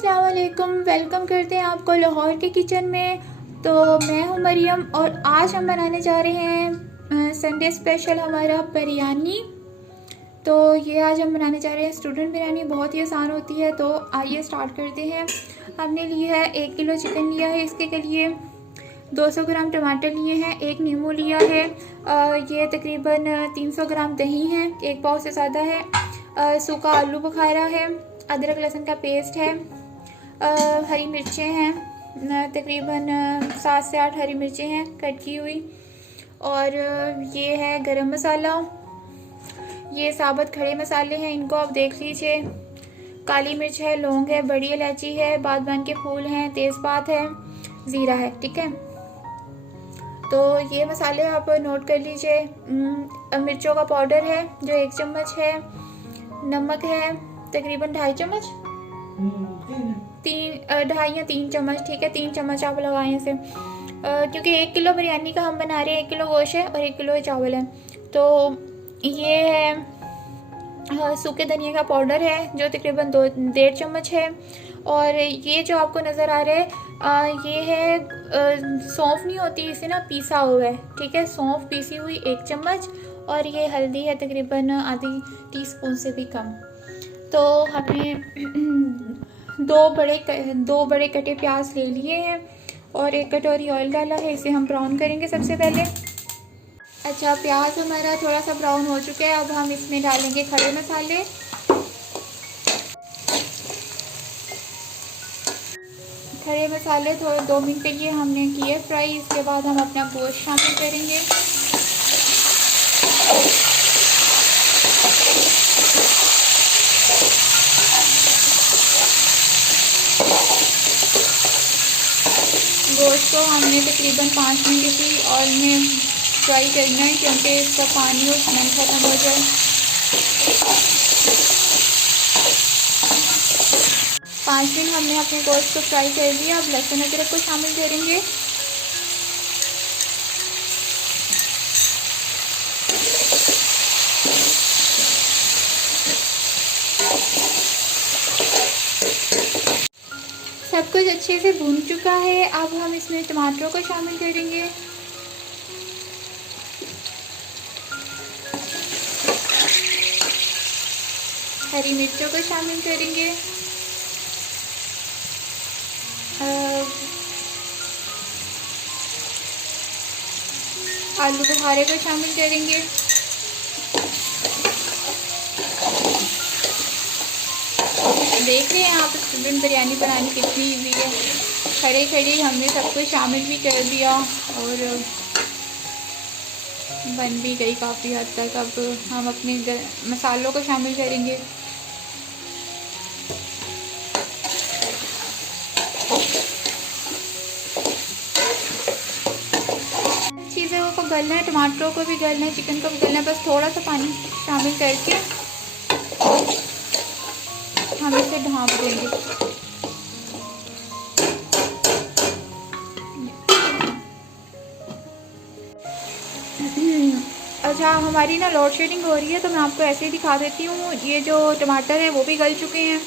अस्सलाम वालेकुम। वेलकम करते हैं आपको लाहौर के किचन में। तो मैं हूं मरियम और आज हम बनाने जा रहे हैं संडे स्पेशल हमारा बिरयानी। तो ये आज हम बनाने जा रहे हैं स्टूडेंट बिरयानी। बहुत ही आसान होती है। तो आइए स्टार्ट करते हैं। हमने लिया है 1 किलो चिकन लिया है। इसके लिए 200 ग्राम टमाटर लिए हैं, 1 नींबू लिया है, ये तकरीबन 300 ग्राम दही है, 1 पाव से ज़्यादा है, सूखा आलू बुखारा है, अदरक लहसुन का पेस्ट है, हरी मिर्चें हैं, तकरीबन 7 से 8 हरी मिर्चें हैं कट की हुई, और ये है गरम मसाला, ये साबुत खड़े मसाले हैं, इनको आप देख लीजिए, काली मिर्च है, लौंग है, बड़ी इलायची है, बादबान के फूल हैं, तेज़पात है, ज़ीरा है। ठीक है, तो ये मसाले आप नोट कर लीजिए। मिर्चों का पाउडर है जो 1 चम्मच है, नमक है तकरीबन 2.5 चम्मच, 2.5 या 3 चम्मच। ठीक है, 3 चम्मच आप लगाएं इसे, क्योंकि 1 किलो बिरयानी का हम बना रहे हैं। 1 किलो गोश्त है और 1 किलो चावल है। तो ये है सूखे धनिया का पाउडर है जो तकरीबन 1.5 चम्मच है, और ये जो आपको नज़र आ रहा है ये है सौंफ नहीं होती, इसे ना पीसा हुआ है। ठीक है, सौंफ पीसी हुई 1 चम्मच, और ये हल्दी है तकरीबन आधी टीस्पून से भी कम। तो हमने दो बड़े कटे प्याज ले लिए हैं और 1 कटोरी ऑयल डाला है। इसे हम ब्राउन करेंगे सबसे पहले। अच्छा, प्याज हमारा थोड़ा सा ब्राउन हो चुका है। अब हम इसमें डालेंगे खड़े मसाले। खड़े मसाले थोड़े 2 मिनट के लिए हमने किए फ्राई। इसके बाद हम अपना गोश्त शामिल करेंगे। गोश्त को हमने तकरीबन 5 मिनट की ऑयल में फ्राई करना है, क्योंकि इसका पानी और स्मेल ख़त्म हो जाए। 5 मिनट हमने अपने गोश्त को फ्राई कर लिया। अब लहसुन अदरक को शामिल करेंगे। सब कुछ अच्छे से भून चुका है। अब हम इसमें टमाटरों को शामिल करेंगे। हरी मिर्चों को शामिल करेंगे। आलू बुखारे को शामिल करेंगे। देख रहे हैं आप स्टूडेंट बिरयानी बनानी कितनी ईजी है। खड़े खड़े हमने सब कुछ शामिल भी कर दिया और बन भी गई काफ़ी हद तक। अब हम अपने मसालों को शामिल करेंगे। चीज़ों को गलना है, टमाटरों को भी गलना है, चिकन को भी गलना है। बस थोड़ा सा पानी शामिल करके हम इसे ढाँप देंगे। अच्छा, हमारी ना लोड शेडिंग हो रही है, तो मैं आपको ऐसे ही दिखा देती हूँ। ये जो टमाटर है वो भी गल चुके हैं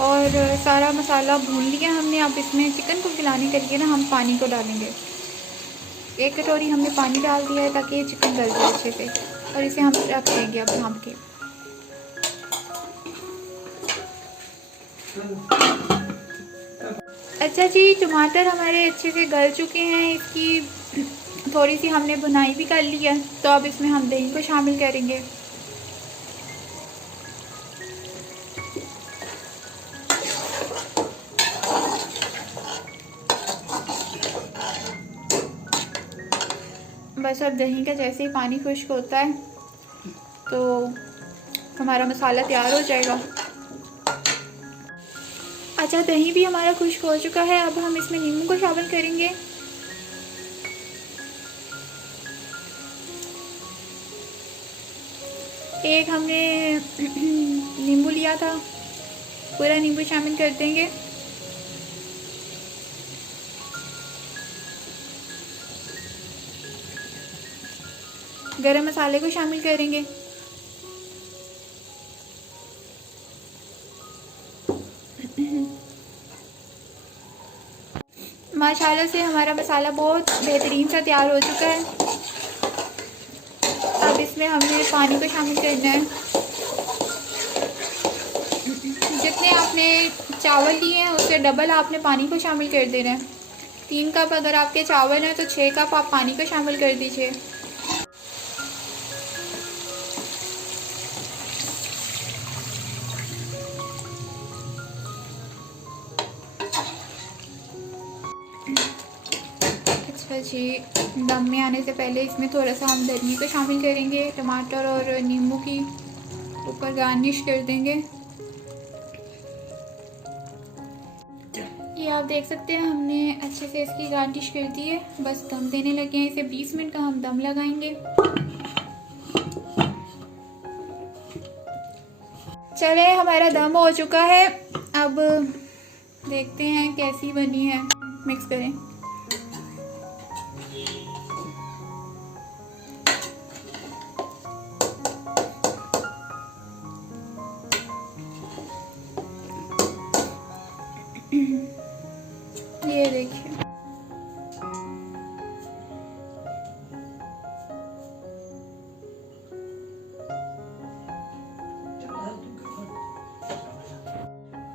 और सारा मसाला भून लिया हमने। अब इसमें चिकन को गलाने के लिए ना हम पानी को डालेंगे। 1 कटोरी हमने पानी डाल दिया है ताकि ये चिकन गल जाए अच्छे से, और इसे हम रख देंगे अब ढाँप के। अच्छा जी, टमाटर हमारे अच्छे से गल चुके हैं। इसकी थोड़ी सी हमने भुनाई भी कर ली है। तो अब इसमें हम दही को शामिल करेंगे। बस अब दही का जैसे ही पानी खुश्क होता है तो हमारा मसाला तैयार हो जाएगा। अच्छा, दही भी हमारा खुश्क हो चुका है। अब हम इसमें नींबू को शामिल करेंगे। एक हमने नींबू लिया था, पूरा नींबू शामिल कर देंगे। गरम मसाले को शामिल करेंगे। माशाल्लाह से हमारा मसाला बहुत बेहतरीन सा तैयार हो चुका है। अब इसमें हमने पानी को शामिल करना है। जितने आपने चावल लिए हैं उससे डबल आपने पानी को शामिल कर देना है। 3 कप अगर आपके चावल हैं तो 6 कप आप पानी को शामिल कर दीजिए। अच्छा जी, दम में आने से पहले इसमें थोड़ा सा हम धनिया को शामिल करेंगे, टमाटर और नींबू की ऊपर गार्निश कर देंगे। ये आप देख सकते हैं हमने अच्छे से इसकी गार्निश कर दी है। बस दम देने लगे हैं। इसे 20 मिनट का हम दम लगाएंगे। चले, हमारा दम हो चुका है। अब देखते हैं कैसी बनी है। मिक्स करें। ये देखिए,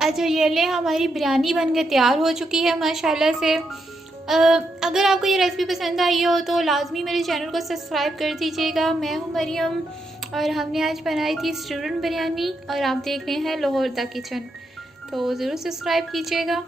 अच्छा ये ले, हमारी बिरयानी बनकर तैयार हो चुकी है माशाल्लाह से। अगर आपको ये रेसिपी पसंद आई हो तो लाजमी मेरे चैनल को सब्सक्राइब कर दीजिएगा। मैं हूँ मरियम और हमने आज बनाई थी स्टूडेंट बिरयानी और आप देख रहे हैं लाहौर दा किचन। तो ज़रूर सब्सक्राइब कीजिएगा।